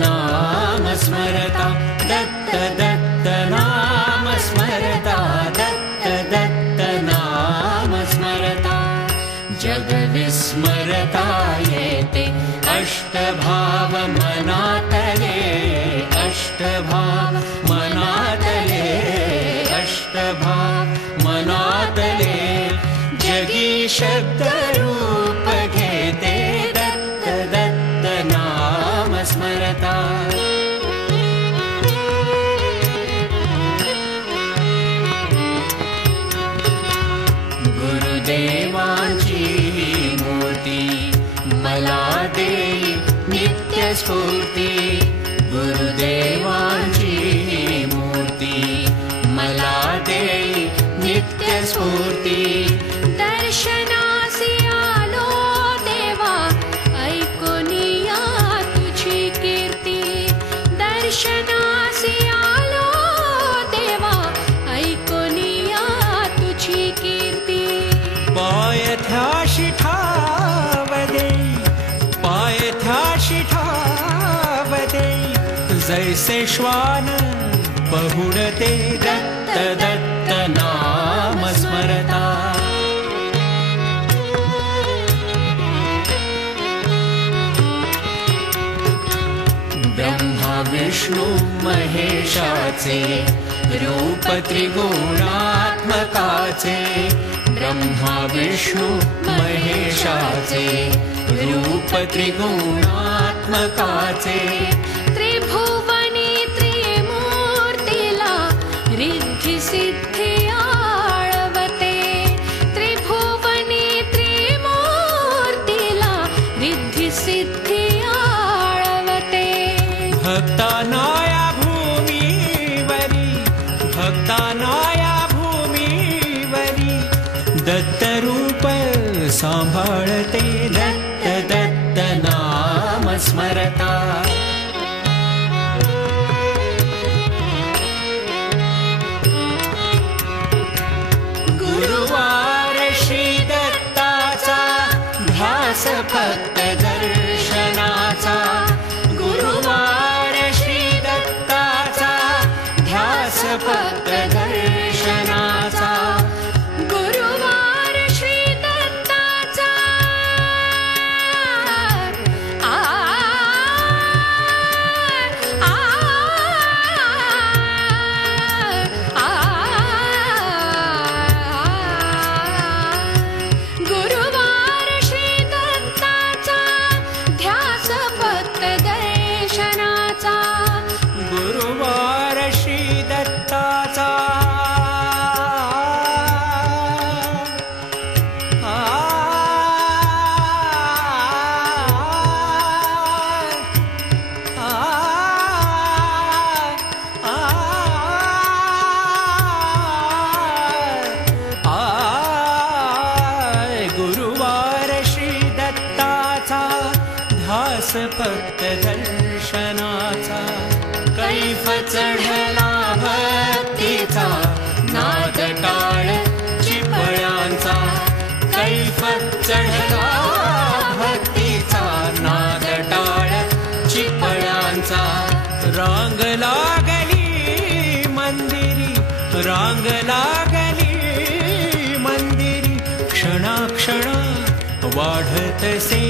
नाम स्मरता दत्त दत्त नाम स्मरता दत्त दत्त नाम स्मरता जग विस्मरता येते अष्टभाव मनातले अष्टभाव मनातले अष्टभाव मनातले जगी शब्द रूप घेते दत्त दत्त नाम स्मरता गुरुदेवांची मूर्ती मला देई नित्य स्फूर्ती गुरुदेवांची मूर्ती मला देई नित्य स्फूर्ती दर्शनासी आलो देवा ऐकोनिया तुझी कीर्ती दर्शनासी आलो देवा ऐकोनिया तुझी कीर्ती पायथ्याशी ठाव देई पायथ्याशी ठाव देई जैसे श्वान बहुडते दत्त दत्त नाम स्मरता ब्रह्मा विष्णु महेशाचे रूप त्रिगुणात्मकाचे ब्रह्मा विष्णु महेशाचे रूप त्रिगुणात्मकाचे त्रिभुवनी त्रिमूर्तीला रिद्धी सिद्धी आळवते त्रिभुवनी त्रिमूर्तीला रिद्धी सिद्धी आळवते भक्तानाया भूमीवरी भक्तानाया भूमीवरी दत्त रूप सांभाळते दत्त दत्त नाम स्मरता गुरुवार श्री दत्ताचा ध्यास फक्त दर्शनाचा गुरुवार श्री दत्ताचा ध्यास फक्त दर्शनाचा गुरुवार श्री दत्ताचा गुरुवार श्री दत्ताचा ध्यास फक्त दर्शनाचा गुरुवार श्री दत्ताचा गुरुवार श्री दत्ताचा ध्यास फक्त दर्शनाचा कैफ चढला भक्तीचा नाद टाळ चिपळ्यांचा कैफ चढला भक्तीचा नाद टाळ चिपळ्यांचा रांग लागली मंदिरी रांग लागली मंदिरी क्षणाक्षणा वाढत से